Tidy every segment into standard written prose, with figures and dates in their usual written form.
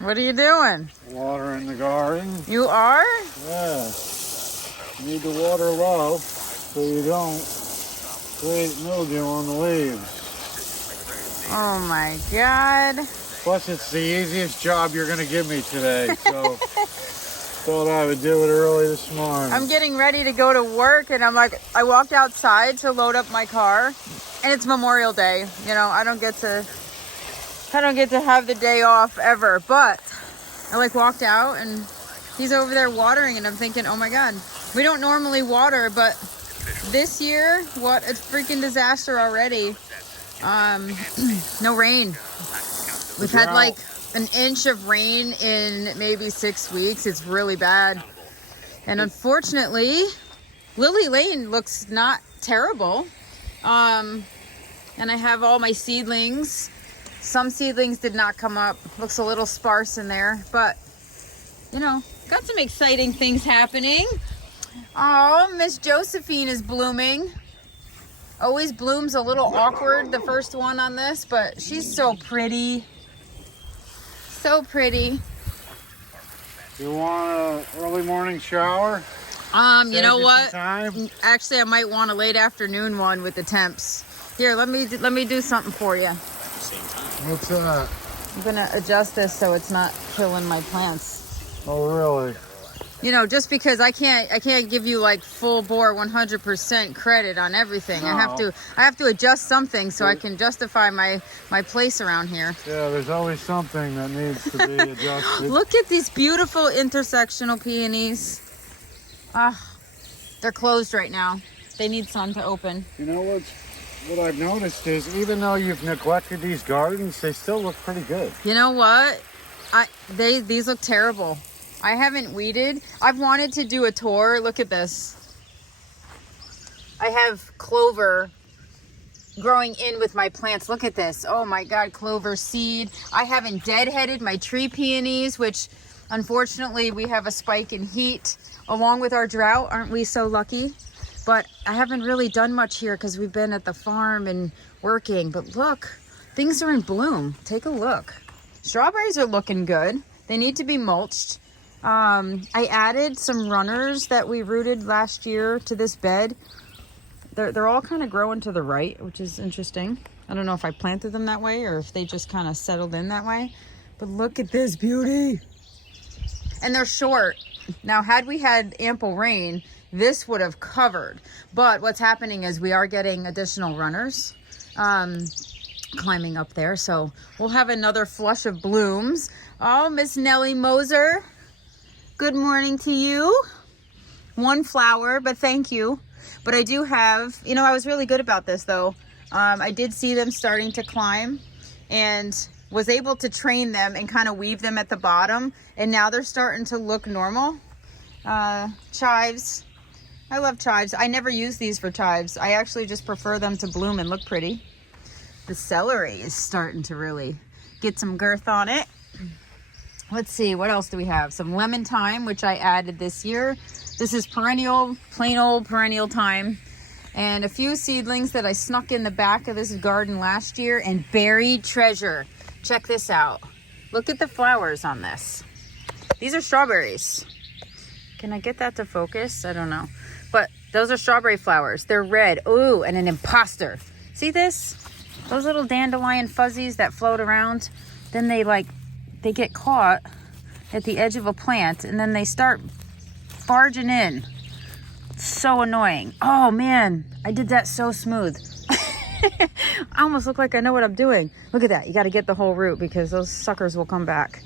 What are you doing? Watering the garden. You are? Yeah. You need to water low so you don't create mildew on the leaves. Oh my God. Plus, it's the easiest job you're going to give me today, so thought I would do it early this morning. I'm getting ready to go to work, and I'm like, I walked outside to load up my car, and it's Memorial Day. You know, I don't get to have the day off ever, but I like walked out and he's over there watering, and I'm thinking, oh my God, we don't normally water, but this year, what a freaking disaster already. No rain. We've had like an inch of rain in maybe 6 weeks. It's really bad. And unfortunately, Lily Lane looks not terrible. And I have all my seedlings. Some seedlings did not come up. Looks a little sparse in there, but you know, got some exciting things happening. Oh, Miss Josephine is blooming. Always blooms a little awkward, the first one on this, but she's so pretty. So pretty. You want an early morning shower? You know what? Actually, I might want a late afternoon one with the temps. Here, let me do something for you. What's that? I'm gonna adjust this so it's not killing my plants. Oh, really? You know, just because I can't give you like full bore 100% credit on everything. No. I have to adjust something so I can justify my place around here. Yeah, there's always something that needs to be adjusted. Look at these beautiful intersectional peonies. They're closed right now. They need sun to open. You know what I've noticed is even though you've neglected these gardens, they still look pretty good. You know what? These look terrible. I haven't weeded. I've wanted to do a tour. Look at this. I have clover growing in with my plants. Look at this. Oh my God, clover seed. I haven't deadheaded my tree peonies, which unfortunately we have a spike in heat along with our drought. Aren't we so lucky? But I haven't really done much here because we've been at the farm and working. But look, things are in bloom. Take a look. Strawberries are looking good. They need to be mulched. I added some runners that we rooted last year to this bed. They're all kind of growing to the right, which is interesting. I don't know if I planted them that way or if they just kind of settled in that way. But look at this beauty. And they're short. Now, had we had ample rain, this would have covered. But what's happening is we are getting additional runners climbing up there. So we'll have another flush of blooms. Oh, Miss Nellie Moser. Good morning to you. One flower, but thank you. But I do have, you know, I was really good about this though. I did see them starting to climb and was able to train them and kind of weave them at the bottom. And now they're starting to look normal. Chives. I love chives. I never use these for chives. I actually just prefer them to bloom and look pretty. The celery is starting to really get some girth on it. Let's see, what else do we have? Some lemon thyme, which I added this year. This is perennial, plain old perennial thyme. And a few seedlings that I snuck in the back of this garden last year. And buried treasure. Check this out. Look at the flowers on this. These are strawberries. Can I get that to focus? I don't know. But those are strawberry flowers. They're red. Ooh, and an imposter. See this? Those little dandelion fuzzies that float around. Then they get caught at the edge of a plant and then they start barging in. So annoying. Oh man, I did that so smooth. I almost look like I know what I'm doing. Look at that. You got to get the whole root because those suckers will come back.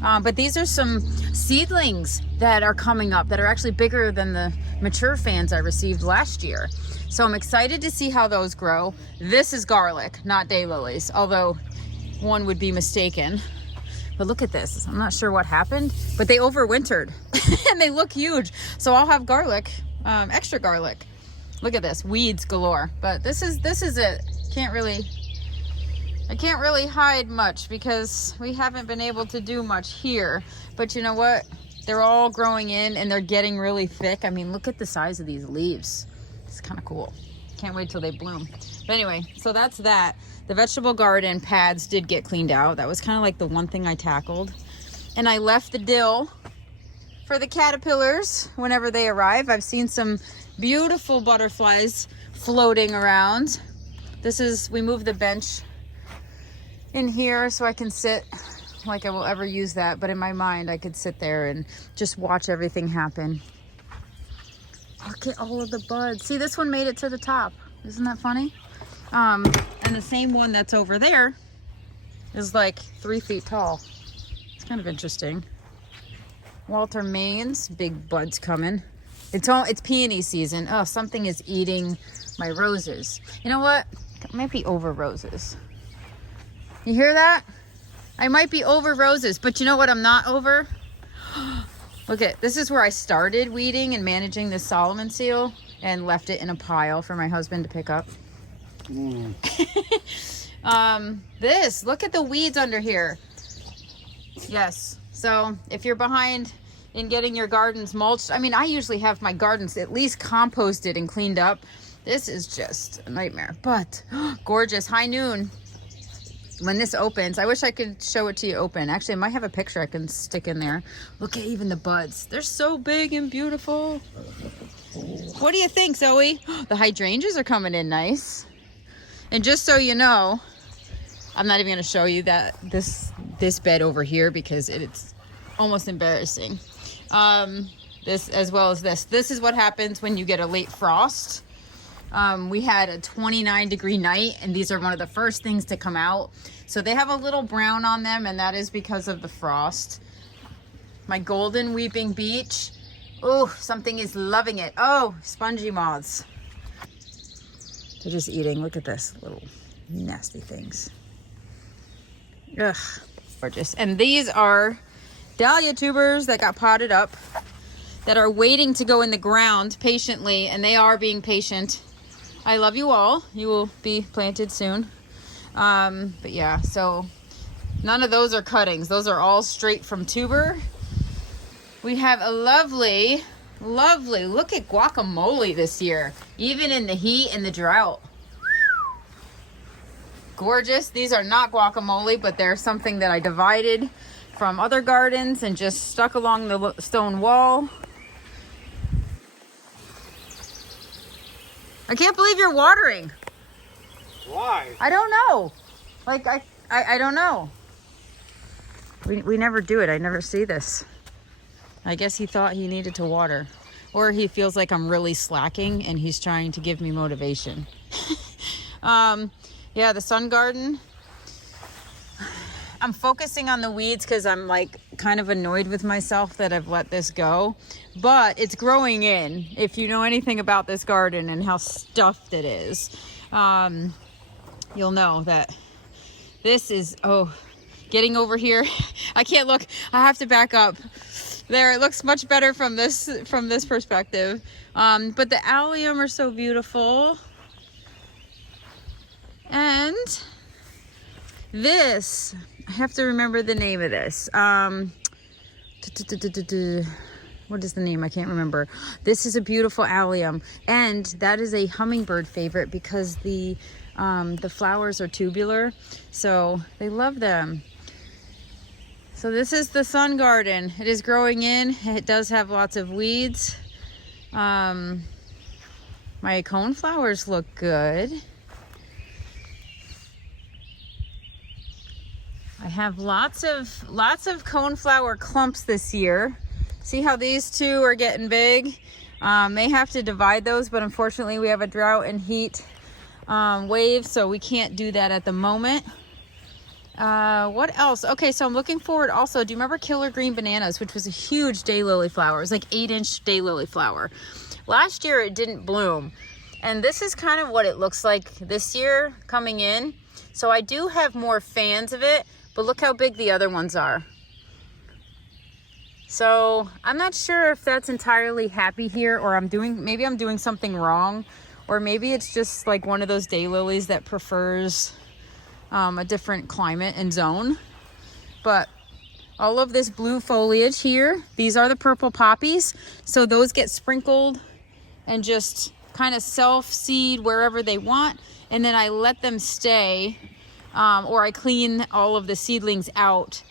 But these are some seedlings that are coming up that are actually bigger than the mature fans I received last year. So I'm excited to see how those grow. This is garlic, not daylilies, although one would be mistaken. But look at this. I'm not sure what happened, but they overwintered and they look huge. So I'll have garlic, extra garlic. Look at this, weeds galore. But this is it. I can't really hide much because we haven't been able to do much here. But you know what? They're all growing in and they're getting really thick. I mean, look at the size of these leaves. It's kind of cool. Can't wait till they bloom. But anyway, so that's that. The vegetable garden pads did get cleaned out. That was kind of like the one thing I tackled. And I left the dill for the caterpillars whenever they arrive. I've seen some beautiful butterflies floating around. We moved the bench in here so I can sit, like I will ever use that, but in my mind I could sit there and just watch everything happen. Look at all of the buds. See, this one made it to the top. Isn't that funny? And the same one that's over there is like 3 feet tall. It's kind of interesting. Walter Main's big buds coming. It's peony season. Oh, something is eating my roses. You know what? It might be over roses. You hear that? I might be over roses, but you know what I'm not over? Look at, this is where I started weeding and managing this Solomon seal and left it in a pile for my husband to pick up. Look at the weeds under here. Yes. So if you're behind in getting your gardens mulched, I mean, I usually have my gardens at least composted and cleaned up. This is just a nightmare, but gorgeous. High noon. When this opens, I wish I could show it to you open. Actually, I might have a picture I can stick in there. Look at even the buds. They're so big and beautiful. What do you think, Zoe? The hydrangeas are coming in nice. And just so you know, I'm not even going to show you that this bed over here because it's almost embarrassing. This as well as this. This is what happens when you get a late frost. We had a 29-degree night, and these are one of the first things to come out. So they have a little brown on them, and that is because of the frost. My golden weeping beech. Oh, something is loving it. Oh, spongy moths. They're just eating. Look at this, little nasty things. Ugh, gorgeous. And these are dahlia tubers that got potted up that are waiting to go in the ground patiently, and they are being patient. I love you all. You will be planted soon. But yeah, so none of those are cuttings. Those are all straight from tuber. We have a lovely, look at guacamole this year, even in the heat and the drought. Gorgeous. These are not guacamole, but they're something that I divided from other gardens and just stuck along the stone wall. I can't believe you're watering. Why? I don't know. Like, I don't know. We never do it. I never see this. I guess he thought he needed to water. Or he feels like I'm really slacking and he's trying to give me motivation. Yeah, the sun garden. I'm focusing on the weeds because I'm like kind of annoyed with myself that I've let this go. But it's growing in. If you know anything about this garden and how stuffed it is, you'll know that this is, getting over here. I can't look. I have to back up. There, it looks much better from this perspective. But the allium are so beautiful. And this, I have to remember the name of this. What is the name? I can't remember. This is a beautiful allium, and that is a hummingbird favorite because the flowers are tubular, so they love them. So this is the sun garden. It is growing in. It does have lots of weeds. My coneflowers look good. I have lots of coneflower clumps this year. See how these two are getting big? May have to divide those, but unfortunately we have a drought and heat wave, so we can't do that at the moment. What else? Okay, so I'm looking forward also. Do you remember Killer Green Bananas, which was a huge daylily flower? It was like 8-inch daylily flower. Last year it didn't bloom, and this is kind of what it looks like this year coming in. So I do have more fans of it, but look how big the other ones are. So I'm not sure if that's entirely happy here, or maybe I'm doing something wrong, or maybe it's just like one of those daylilies that prefers a different climate and zone. But all of this blue foliage here, these are the purple poppies. So those get sprinkled and just kind of self-seed wherever they want. And then I let them stay, or I clean all of the seedlings out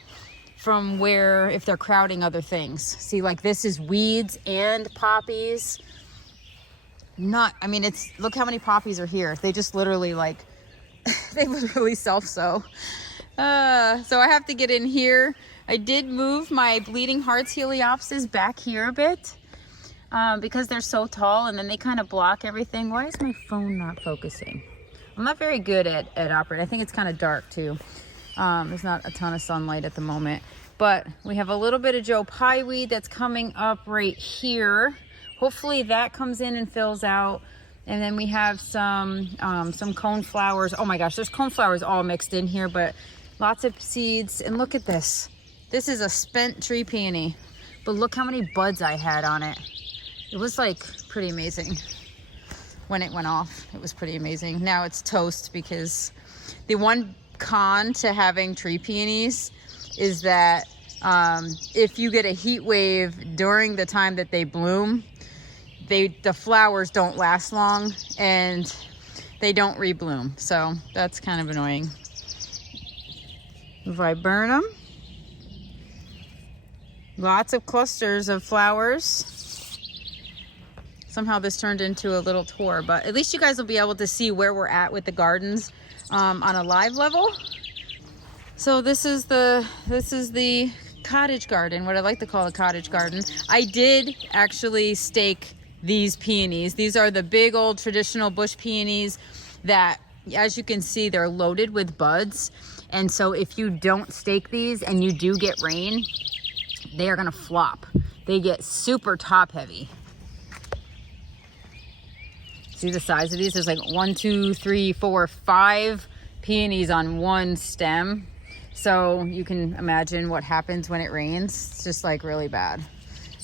from where, if they're crowding other things. See, like this is weeds and poppies. I mean, look how many poppies are here. They just literally like, they literally self-sow. So I have to get in here. I did move my bleeding hearts heliopsis back here a bit because they're so tall and then they kind of block everything. Why is my phone not focusing? I'm not very good at operating. I think it's kind of dark too. There's not a ton of sunlight at the moment, but we have a little bit of Joe Pye weed that's coming up right here. Hopefully that comes in and fills out. And then we have some cone flowers. Oh my gosh, there's cone flowers all mixed in here, but lots of seeds. And look at this. This is a spent tree peony, but look how many buds I had on it. It was like pretty amazing. When it went off, it was pretty amazing. Now it's toast because the one con to having tree peonies is that if you get a heat wave during the time that they bloom, the flowers don't last long and they don't rebloom. So that's kind of annoying. Viburnum. Lots of clusters of flowers. Somehow this turned into a little tour, but at least you guys will be able to see where we're at with the gardens on a live level. So this is the cottage garden, what I like to call a cottage garden. I did actually stake these peonies. These are the big old traditional bush peonies that, as you can see, they're loaded with buds. And so if you don't stake these and you do get rain, they are gonna flop. They get super top heavy. See the size of these? There's like 1, 2, 3, 4, 5 peonies on one stem. So you can imagine what happens when it rains. It's just like really bad.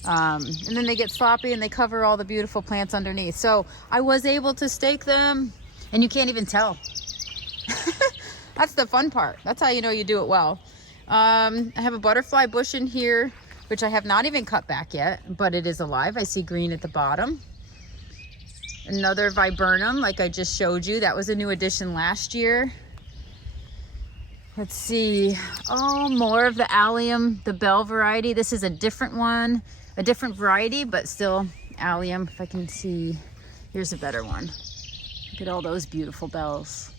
And then they get sloppy and they cover all the beautiful plants underneath. So I was able to stake them and you can't even tell. That's the fun part. That's how you know you do it well. I have a butterfly bush in here, which I have not even cut back yet, but it is alive. I see green at the bottom. Another viburnum, like I just showed you. That was a new addition last year. Let's see. Oh, more of the allium, the bell variety. This is a different one, a different variety, but still allium. If I can see, here's a better one. Look at all those beautiful bells.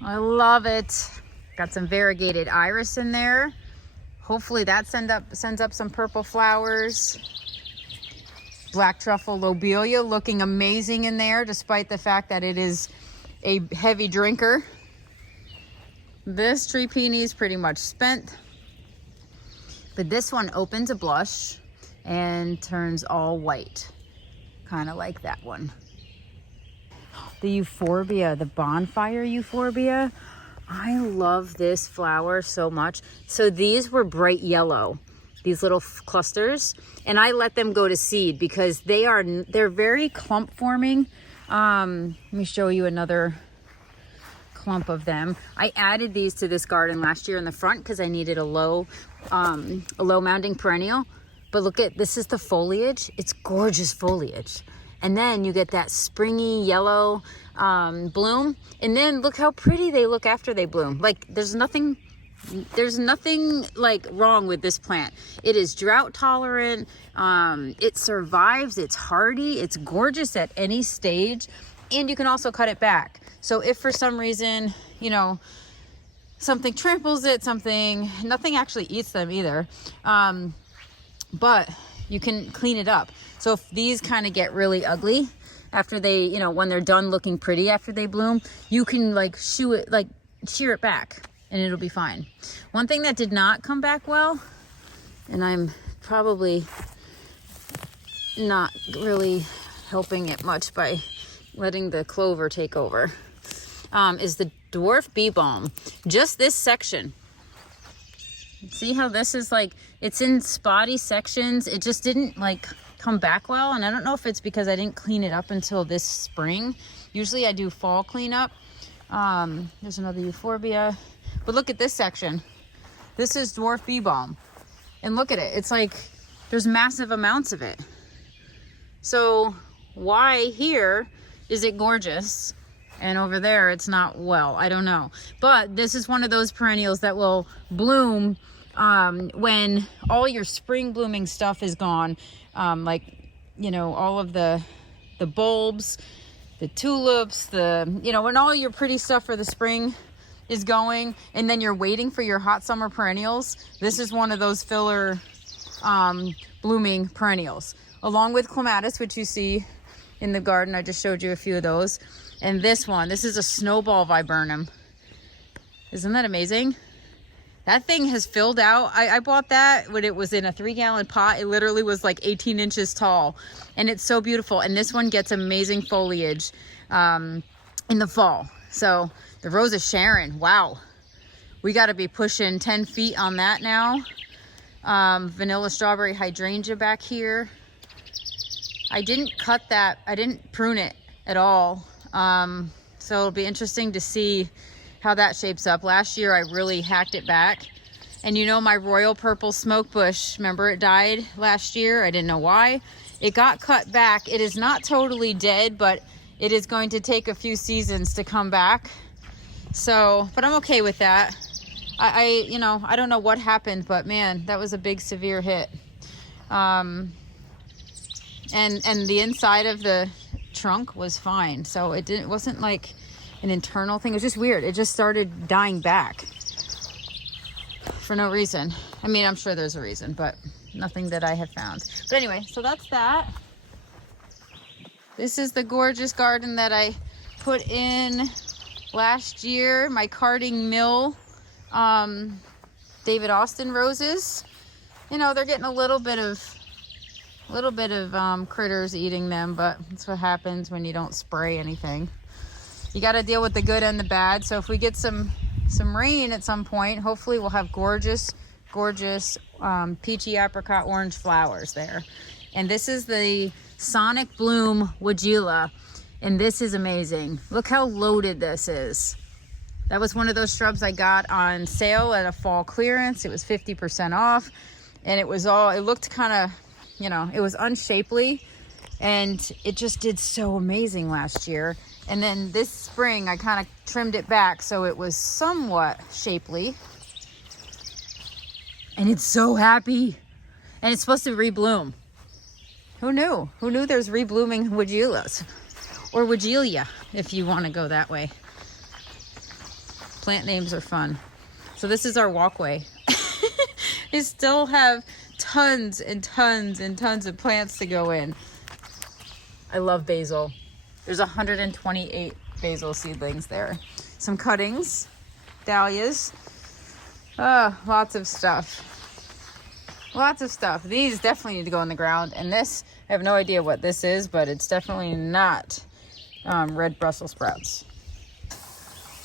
I love it. Got some variegated iris in there. Hopefully that sends up some purple flowers. Black truffle lobelia looking amazing in there, despite the fact that it is a heavy drinker. This tree peony is pretty much spent, but this one opens a blush and turns all white, kind of like that one. The euphorbia, the bonfire euphorbia. I love this flower so much. So these were bright yellow, these little clusters, and I let them go to seed because they're very clump forming. Let me show you another clump of them. I added these to this garden last year in the front because I needed a low mounding perennial. But look at, this is the foliage. It's gorgeous foliage. And then you get that springy yellow bloom. And then look how pretty they look after they bloom. Like there's nothing like wrong with this plant. It is drought tolerant. It survives. It's hardy. It's gorgeous at any stage. And you can also cut it back. So if for some reason, you know, something tramples it, nothing actually eats them either. But you can clean it up. So if these kind of get really ugly after they, you know, when they're done looking pretty after they bloom, you can like shear it back and it'll be fine. One thing that did not come back well, and I'm probably not really helping it much by letting the clover take over, is the dwarf bee balm. Just this section. See how this is like, it's in spotty sections. It just didn't like come back well. And I don't know if it's because I didn't clean it up until this spring. Usually I do fall cleanup. There's another euphorbia. But look at this section. This is dwarf bee balm. And look at it. It's like there's massive amounts of it. So why here is it gorgeous and over there it's not? Well, I don't know. But this is one of those perennials that will bloom when all your spring blooming stuff is gone, like, you know, all of the bulbs, the tulips, you know, when all your pretty stuff for the spring is going, and then you're waiting for your hot summer perennials, this is one of those filler blooming perennials, along with clematis, which you see in the garden. I just showed you a few of those. And this is a snowball viburnum. Isn't that amazing? That thing has filled out. I bought that when it was in a 3-gallon pot. It literally was like 18 inches tall, and it's so beautiful. And this one gets amazing foliage in the fall. So the Rose of Sharon, wow. We got to be pushing 10 feet on that now. Vanilla strawberry hydrangea back here. I didn't cut that. I didn't prune it at all. So it'll be interesting to see how that shapes up. Last year I really hacked it back. And you know, my royal purple smoke bush, remember it died last year? I didn't know why. It got cut back. It is not totally dead, but it is going to take a few seasons to come back. So, but I'm okay with that. You know, I don't know what happened, but man, that was a big severe hit. And the inside of the trunk was fine. So it wasn't like an internal thing. It was just weird. It just started dying back for no reason. I mean, I'm sure there's a reason, but nothing that I have found. But anyway, so that's that. This is the gorgeous garden that I put in last year. My Carding Mill David Austin roses. You know, they're getting a little bit of critters eating them, but that's what happens when you don't spray anything. You got to deal with the good and the bad. So if we get some rain at some point, hopefully we'll have gorgeous peachy apricot orange flowers there. And this is the Sonic Bloom Weigela, and this is amazing. Look how loaded this is. That was one of those shrubs I got on sale at a fall clearance. It was 50% off, and it looked kind of, you know, it was unshapely, and it just did so amazing last year. And then this spring I kind of trimmed it back so it was somewhat shapely, and it's so happy. And it's supposed to rebloom. Who knew? Who knew there's reblooming Weigelas, or Weigelia if you want to go that way. Plant names are fun. So this is our walkway. We still have tons and tons and tons of plants to go in. I love basil. There's 128 basil seedlings there. Some cuttings, dahlias, lots of stuff. Lots of stuff. These definitely need to go in the ground. And this, I have no idea what this is, but it's definitely not red Brussels sprouts.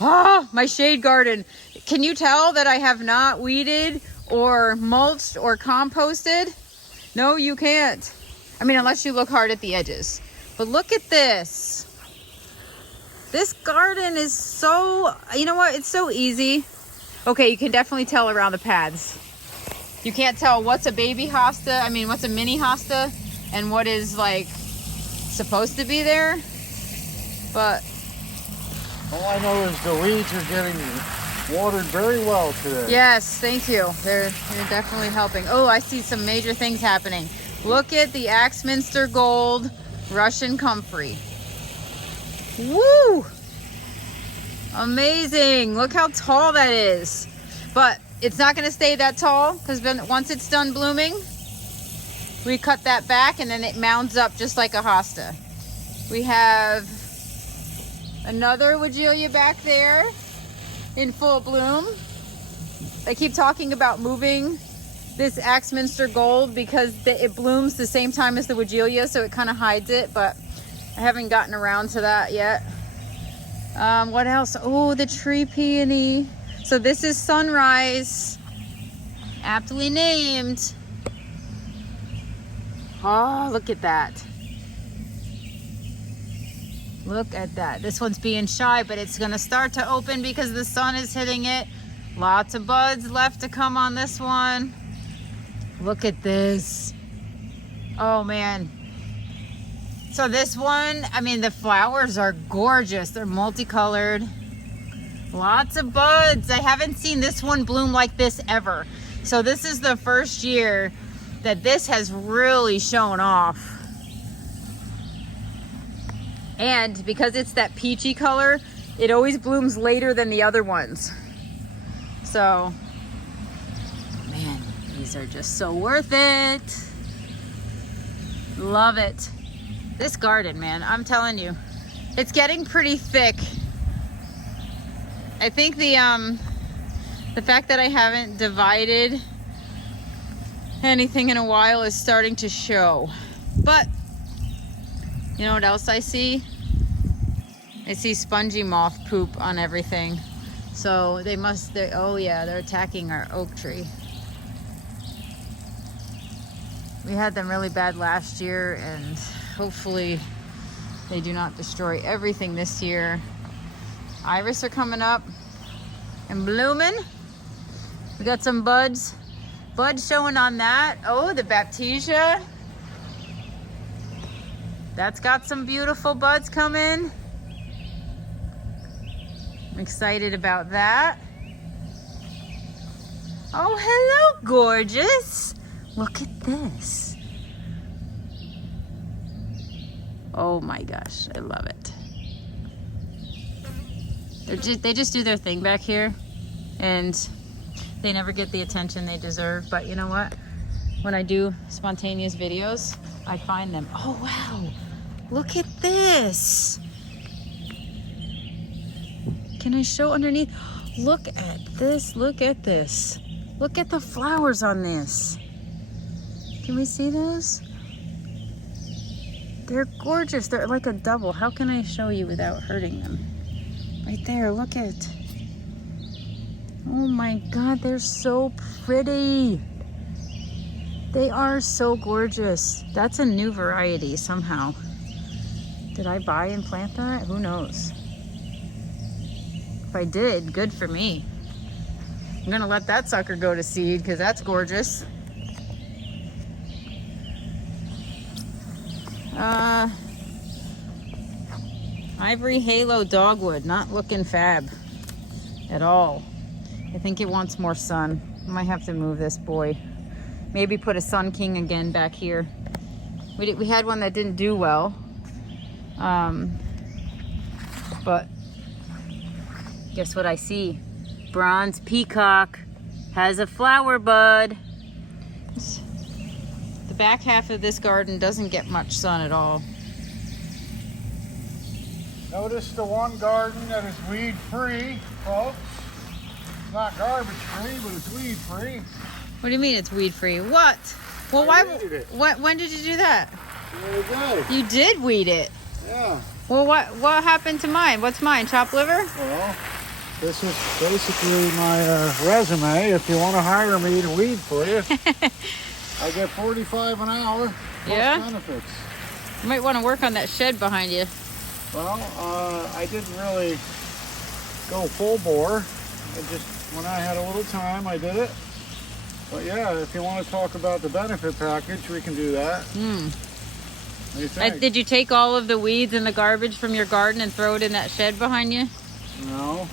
Ah, my shade garden. Can you tell that I have not weeded or mulched or composted? No, you can't. I mean, unless you look hard at the edges. But look at this. This garden is so, you know what? It's so easy. Okay, you can definitely tell around the pads. You can't tell what's a baby hosta, what's a mini hosta, and what is like supposed to be there. But all I know is the weeds are getting watered very well today. yes, thank you. They're definitely helping. Oh, I see some major things happening. Look at the Axminster Gold Russian Comfrey. Woo! Amazing. Look how tall that is. But it's not going to stay that tall, because once it's done blooming, we cut that back and then it mounds up just like a hosta. We have another Weigelia back there in full bloom. I keep talking about moving this Axminster Gold because it blooms the same time as the Weigelia, so it kind of hides it, but I haven't gotten around to that yet. What else? Oh, the tree peony. So this is Sunrise, aptly named. Oh, look at that. Look at that. This one's being shy, but it's gonna start to open because the sun is hitting it. Lots of buds left to come on this one. Look at this. Oh man. So this one, the flowers are gorgeous. They're multicolored. Lots of buds. I haven't seen this one bloom like this ever. So this is the first year that this has really shown off. And because it's that peachy color, it always blooms later than the other ones. So, man, these are just so worth it. Love it. This garden, man, I'm telling you, it's getting pretty thick. I think the fact that I haven't divided anything in a while is starting to show. But you know what else I see? I see spongy moth poop on everything. So oh yeah, they're attacking our oak tree. We had them really bad last year, and hopefully they do not destroy everything this year. Iris are coming up and blooming. We got some buds showing on that. Oh, the Baptisia. That's got some beautiful buds coming. I'm excited about that. Oh, hello, gorgeous. Look at this. Oh my gosh, I love it. They just do their thing back here, and they never get the attention they deserve. But you know what? When I do spontaneous videos, I find them. Oh wow, look at this. Can I show underneath? Look at this, look at this. Look at the flowers on this. Can we see those? They're gorgeous. They're like a double. How can I show you without hurting them? Right there, look at. Oh my God, they're so pretty. They are so gorgeous. That's a new variety somehow. Did I buy and plant that? Who knows? If I did, good for me. I'm gonna let that sucker go to seed because that's gorgeous. Ivory Halo Dogwood, not looking fab at all. I think it wants more sun. I might have to move this boy. Maybe put a Sun King again back here. We had one that didn't do well. But guess what I see? Bronze Peacock has a flower bud. The back half of this garden doesn't get much sun at all. Notice the one garden that is weed free, folks. It's not garbage free, but it's weed free. What do you mean it's weed free? What? Well, I weeded it. When did you do that? The other day. You did weed it. Yeah. Well, what happened to mine? What's mine? Chopped liver? Well, this is basically my resume. If you want to hire me to weed for you, I get $45 an hour plus benefits. You might want to work on that shed behind you. Well, I didn't really go full bore. When I had a little time, I did it. But yeah, if you want to talk about the benefit package, we can do that. What do you think? Did you take all of the weeds and the garbage from your garden and throw it in that shed behind you? No.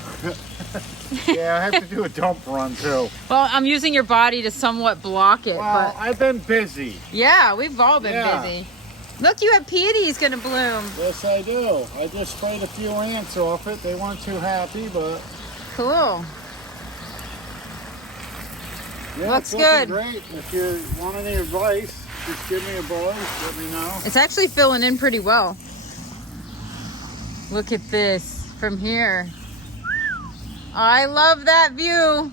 Yeah, I have to do a dump run too. Well, I'm using your body to somewhat block it. Well, but I've been busy. Yeah, we've all been busy. Look, you have peonies gonna bloom. Yes, I do. I just sprayed a few ants off it. They weren't too happy, but... Cool. Yeah, looks it's good. Great. If you want any advice, just give me a buzz. Let me know. It's actually filling in pretty well. Look at this from here. I love that view.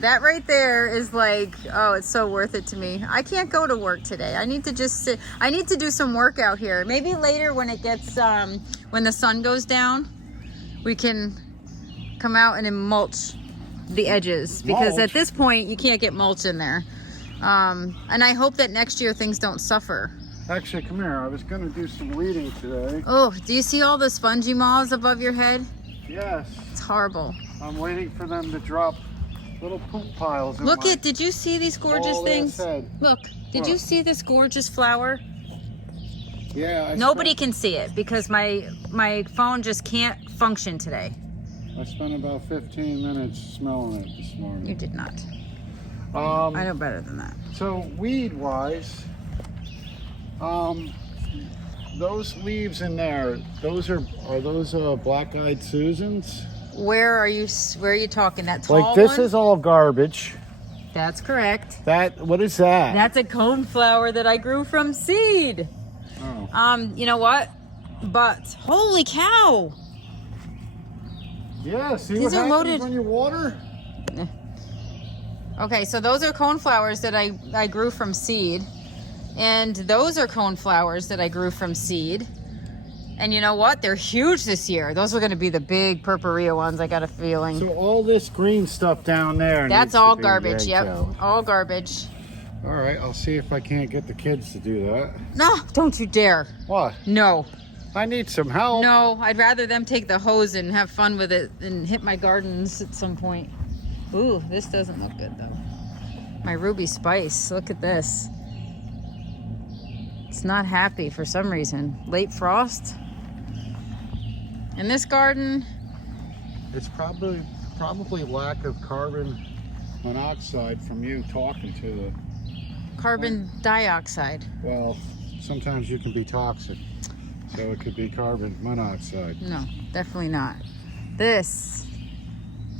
That right there is like, oh, it's so worth it to me. I can't go to work today. I need to just sit. I need to do some work out here. Maybe later when it gets, when the sun goes down, we can come out and then mulch the edges. Because at this point, you can't get mulch in there. And I hope that next year things don't suffer. Actually, come here. I was going to do some weeding today. Oh, do you see all the spongy moths above your head? Yes. It's horrible. I'm waiting for them to drop little poop piles. Look at, did you see these gorgeous things? Look, did you see this gorgeous flower? Yeah. Nobody can see it because my phone just can't function today. I spent about 15 minutes smelling it this morning. You did not. I know better than that. So weed-wise, those leaves in there, those are those black-eyed Susans? Where are you talking? That tall Like this one? is all garbage. That's correct. What is that? That's a coneflower that I grew from seed. Oh. You know what? But holy cow! Yeah, see These what are happens loaded. when you water? Okay, so those are coneflowers that I grew from seed. And those are coneflowers that I grew from seed. And you know what? They're huge this year. Those are going to be the big purpurea ones, I got a feeling. So all this green stuff down there. That's needs to all be garbage, rigged yep. out. All garbage. All right, I'll see if I can't get the kids to do that. No, don't you dare. What? No. I need some help. No, I'd rather them take the hose and have fun with it and hit my gardens at some point. Ooh, this doesn't look good though. My ruby spice, look at this. It's not happy for some reason. Late frost. In this garden. It's probably lack of carbon monoxide from you talking to the... Carbon dioxide. Well, sometimes you can be toxic. So it could be carbon monoxide. No, definitely not. This.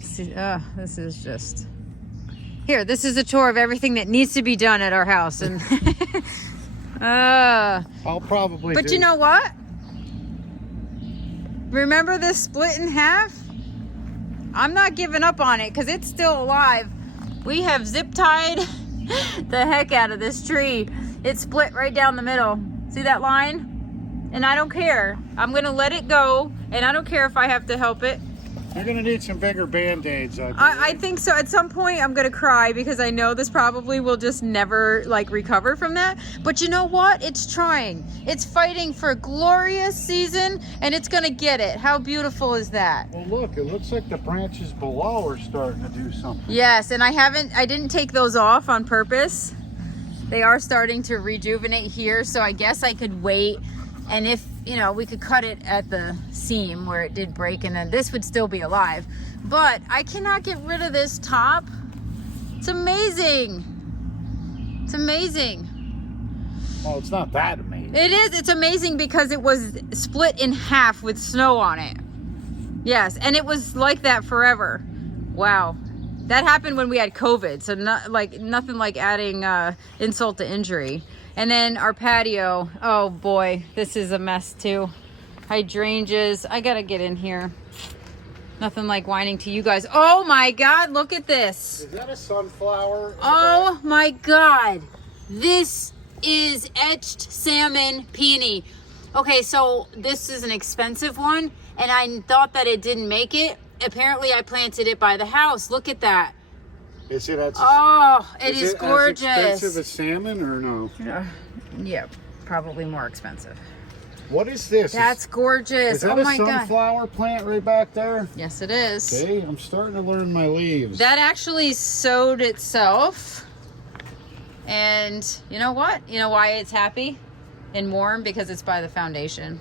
See, this is just... Here, this is a tour of everything that needs to be done at our house. And I'll probably But do. you know what? Remember this split in half? I'm not giving up on it because it's still alive. We have zip tied the heck out of this tree. It's split right down the middle. See that line? And I don't care. I'm going to let it go. And I don't care if I have to help it. You're going to need some bigger Band-Aids. I think so. At some point, I'm going to cry because I know this probably will just never recover from that. But you know what? It's trying. It's fighting for a glorious season and it's going to get it. How beautiful is that? Well, look, it looks like the branches below are starting to do something. Yes, and I didn't take those off on purpose. They are starting to rejuvenate here, so I guess I could wait. And if, we could cut it at the seam where it did break and then this would still be alive. But I cannot get rid of this top. It's amazing. It's amazing. Well, it's not that amazing. It is. It's amazing because it was split in half with snow on it. Yes, and it was like that forever. Wow. That happened when we had COVID, so nothing like adding insult to injury. And then our patio, oh boy, this is a mess too. Hydrangeas, I gotta get in here. Nothing like whining to you guys. Oh my God, look at this. Is that a sunflower? Oh my God. This is etched salmon peony. Okay, so this is an expensive one and I thought that it didn't make it. Apparently I planted it by the house. Look at that. Is it as, it is gorgeous. As expensive as salmon or no? Yeah, probably more expensive. What is this? That's gorgeous. Is that oh a my God. sunflower plant right back there? Yes, it is. Okay, I'm starting to learn my leaves. That actually sowed itself. And you know what? You know why it's happy and warm? Because it's by the foundation.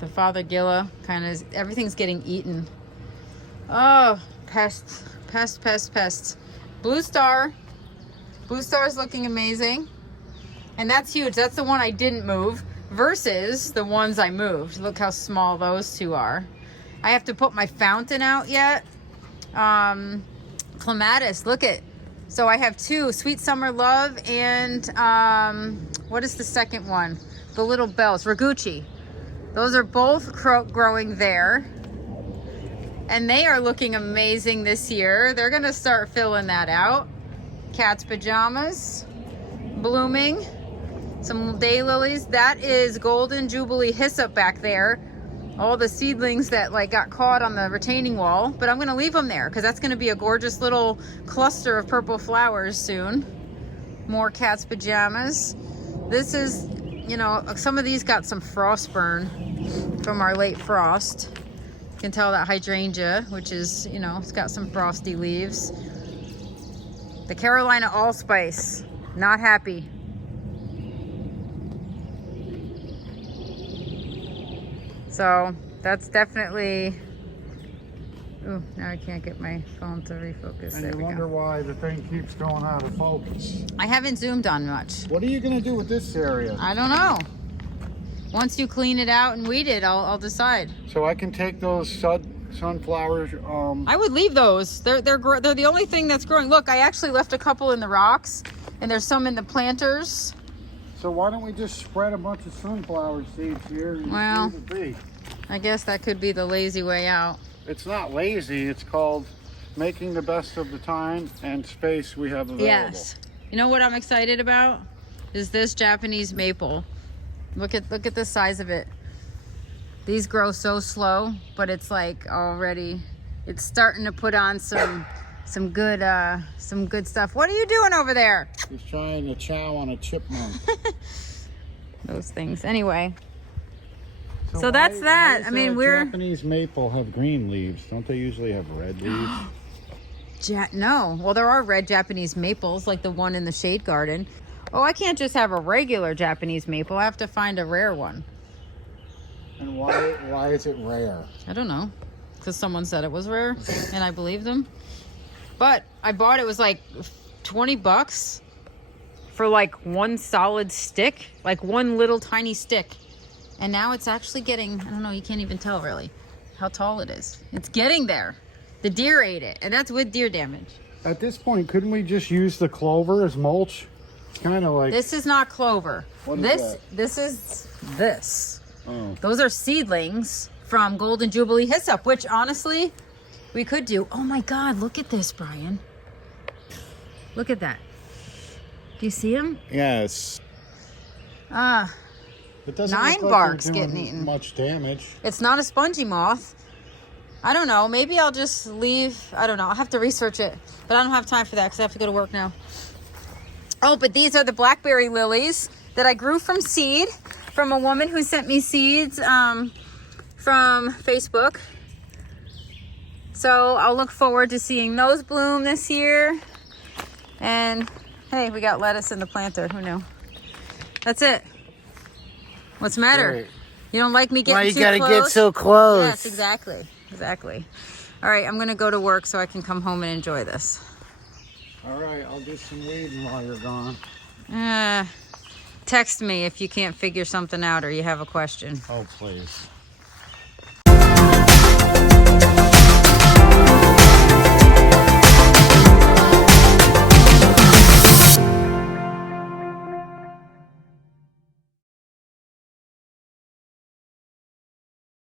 The Fothergilla everything's getting eaten. Oh, pests. Blue Star. Blue Star is looking amazing. And that's huge. That's the one I didn't move versus the ones I moved. Look how small those two are. I have to put my fountain out yet. Clematis, look at. So I have two, Sweet Summer Love and what is the second one? The little bells, Ragucci. Those are both growing there. And they are looking amazing this year. They're gonna start filling that out. Cat's pajamas, blooming. Some daylilies. That is Golden Jubilee hyssop back there. All the seedlings that got caught on the retaining wall. But I'm gonna leave them there because that's gonna be a gorgeous little cluster of purple flowers soon. More cat's pajamas. This is, some of these got some frost burn from our late frost. You can tell that hydrangea, which is, it's got some frosty leaves. The Carolina Allspice, not happy. So that's definitely Oh, now I can't get my phone to refocus. And There you we wonder go. why the thing keeps going out of focus. I haven't zoomed on much. What are you gonna do with this area? I don't know. Once you clean it out and weed it, I'll decide. So I can take those sunflowers. I would leave those. They're the only thing that's growing. Look, I actually left a couple in the rocks, and there's some in the planters. So why don't we just spread a bunch of sunflower seeds here and Well, leave it be? I guess that could be the lazy way out. It's not lazy. It's called making the best of the time and space we have available. Yes. You know what I'm excited about? Is this Japanese maple. Look at the size of it. These grow so slow, but it's like already, it's starting to put on some good stuff. What are you doing over there? He's trying to chow on a chipmunk. Those things. Anyway. So why- that's that. why I mean, does we're Japanese maple have green leaves. Don't they usually have red leaves? no. Well, there are red Japanese maples, like the one in the shade garden. Oh, I can't just have a regular Japanese maple. I have to find a rare one. And why is it rare? I don't know, because someone said it was rare, and I believed them. But I bought it was like $20 for like one solid stick, like one little tiny stick. And now it's actually getting, I don't know, you can't even tell really how tall it is. It's getting there. The deer ate it, and that's with deer damage. At this point, couldn't we just use the clover as mulch? It's kind of like... This is not clover. What is that? This is this. Oh. Those are seedlings from Golden Jubilee hyssop, which honestly, we could do. Oh my God, look at this, Brian. Look at that. Do you see him? Yes. It doesn't 9 look like barks they're doing getting eaten. much damage. It's not a spongy moth. I don't know. Maybe I'll just leave. I don't know. I'll have to research it. But I don't have time for that because I have to go to work now. Oh, but these are the blackberry lilies that I grew from seed from a woman who sent me seeds from Facebook. So I'll look forward to seeing those bloom this year. And hey, we got lettuce in the planter. Who knew? That's it. What's the matter? Great. You don't like me getting Why you too gotta close? get so close? Yes, exactly. Exactly. All right, I'm going to go to work so I can come home and enjoy this. All right, I'll do some weeding while you're gone. Text me if you can't figure something out or you have a question. Oh, please.